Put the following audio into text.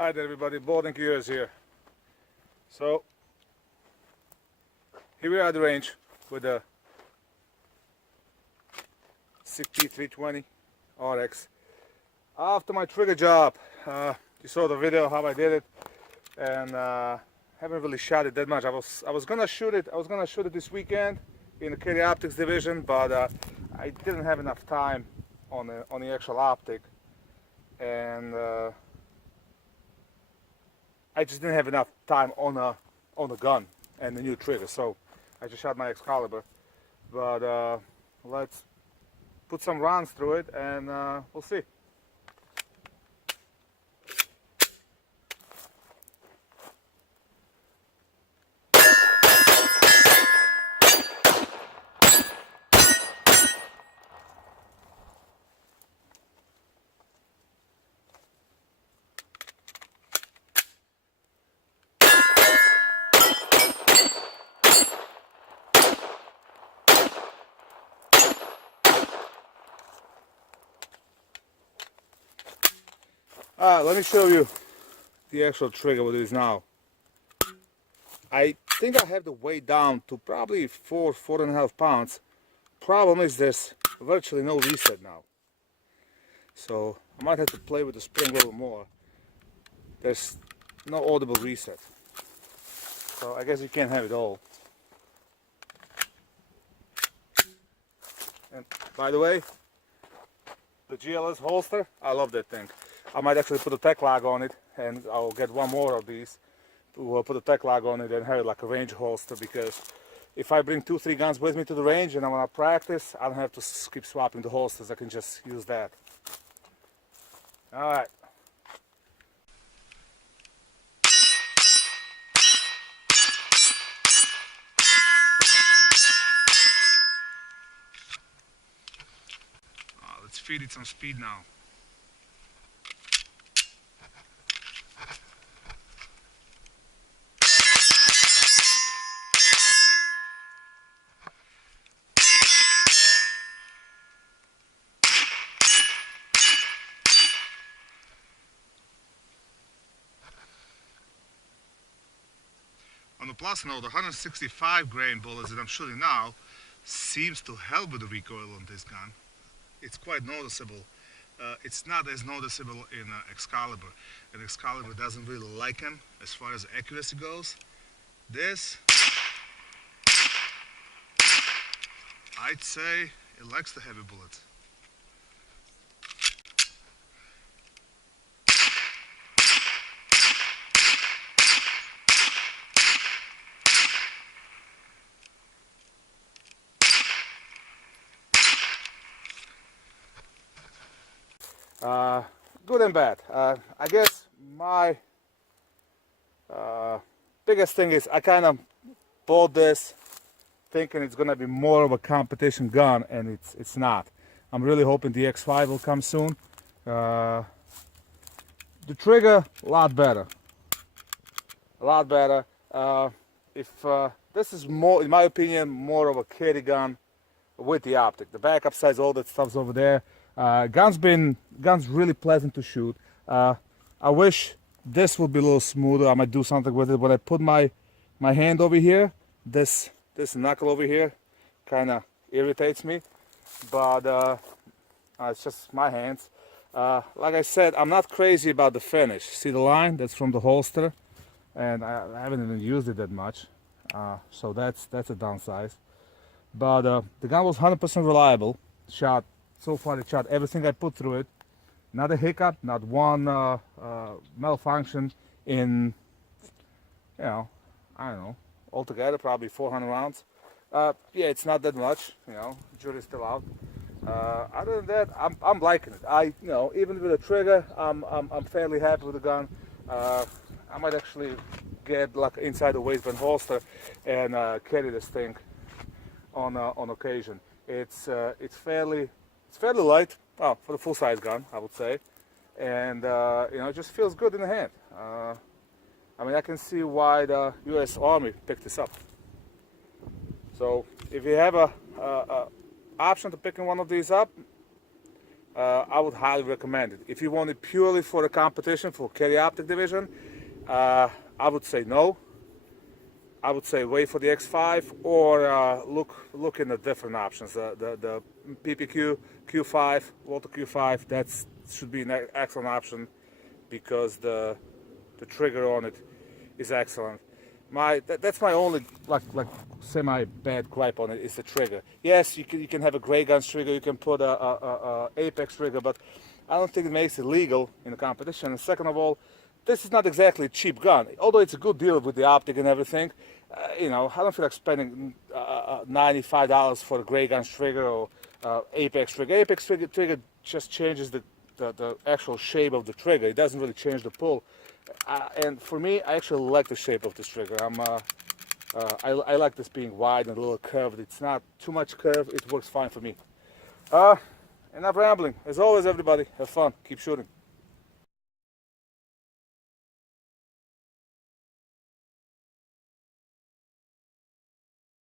Hi there everybody, Bald&curious here. So here we are at the range with the Sig P320 RX. After my trigger job, you saw the video how I did it, and haven't really shot it that much. I was gonna shoot it. I was gonna shoot it this weekend in the Carry Optics division, but I didn't have enough time on the actual optic, and I just didn't have enough time on the gun and the new trigger, so I just shot my Excalibur. But let's put some rounds through it, and we'll see. Let me show you the actual trigger, what it is now. I think I have the weight down to probably 4.5 pounds. Problem is there's virtually no reset now. So I might have to play with the spring a little more. There's no audible reset. So I guess you can't have it all. And by the way, the GLS holster, I love that thing. I might actually put a tech log on it, and I'll get one more of these. We'll put a tech log on it and have it like a range holster, because if I bring 2-3 guns with me to the range and I want to practice, I don't have to keep swapping the holsters. I can just use that. Alright. Let's feed it some speed now. On the plus note, the 165 grain bullets that I'm shooting now seems to help with the recoil on this gun. It's quite noticeable. It's not as noticeable in Excalibur, and Excalibur doesn't really like him as far as accuracy goes. This, I'd say it likes the heavy bullets. Good and bad. I guess my biggest thing is I kind of bought this thinking it's gonna be more of a competition gun, and it's not. I'm really hoping the X5 will come soon. The trigger, a lot better. This is more, in my opinion, more of a carry gun with the optic. The backup size, all that stuff's over there. Gun's really pleasant to shoot. I wish this would be a little smoother. I might do something with it. When I put my hand over here, this knuckle over here kind of irritates me, but it's just my hands. Like I said, I'm not crazy about the finish. See the line? That's from the holster, and I haven't even used it that much, so that's a downside. But the gun was 100% reliable. So far it shot everything I put through it. Not a hiccup, not one malfunction in, I don't know, altogether probably 400 rounds. Yeah, it's not that much, jury's still out. Other than that, I'm liking it. Even with the trigger, I'm fairly happy with the gun. I might actually get like inside the waistband holster and carry this thing on occasion. It's fairly light, well, for the full-size gun, I would say, and it just feels good in the hand. I mean, I can see why the U.S. Army picked this up. So if you have a option to picking one of these up, I would highly recommend it. If you want it purely for a competition, for carry optic division, I would say no. I would say wait for the X5 or look into different options. The PPQ Q5, Walter Q5, that should be an excellent option because the trigger on it is excellent. That's my only like semi bad gripe on it is the trigger. Yes, you can have a gray guns trigger, you can put a Apex trigger, but I don't think it makes it legal in the competition. And second of all, this is not exactly a cheap gun. Although it's a good deal with the optic and everything, you know, I don't feel like spending $95 for a gray guns trigger or Apex trigger. Apex trigger just changes the actual shape of the trigger. It doesn't really change the pull. And for me, I actually like the shape of this trigger. I like this being wide and a little curved. It's not too much curve. It works fine for me. Enough rambling. As always, everybody, have fun. Keep shooting.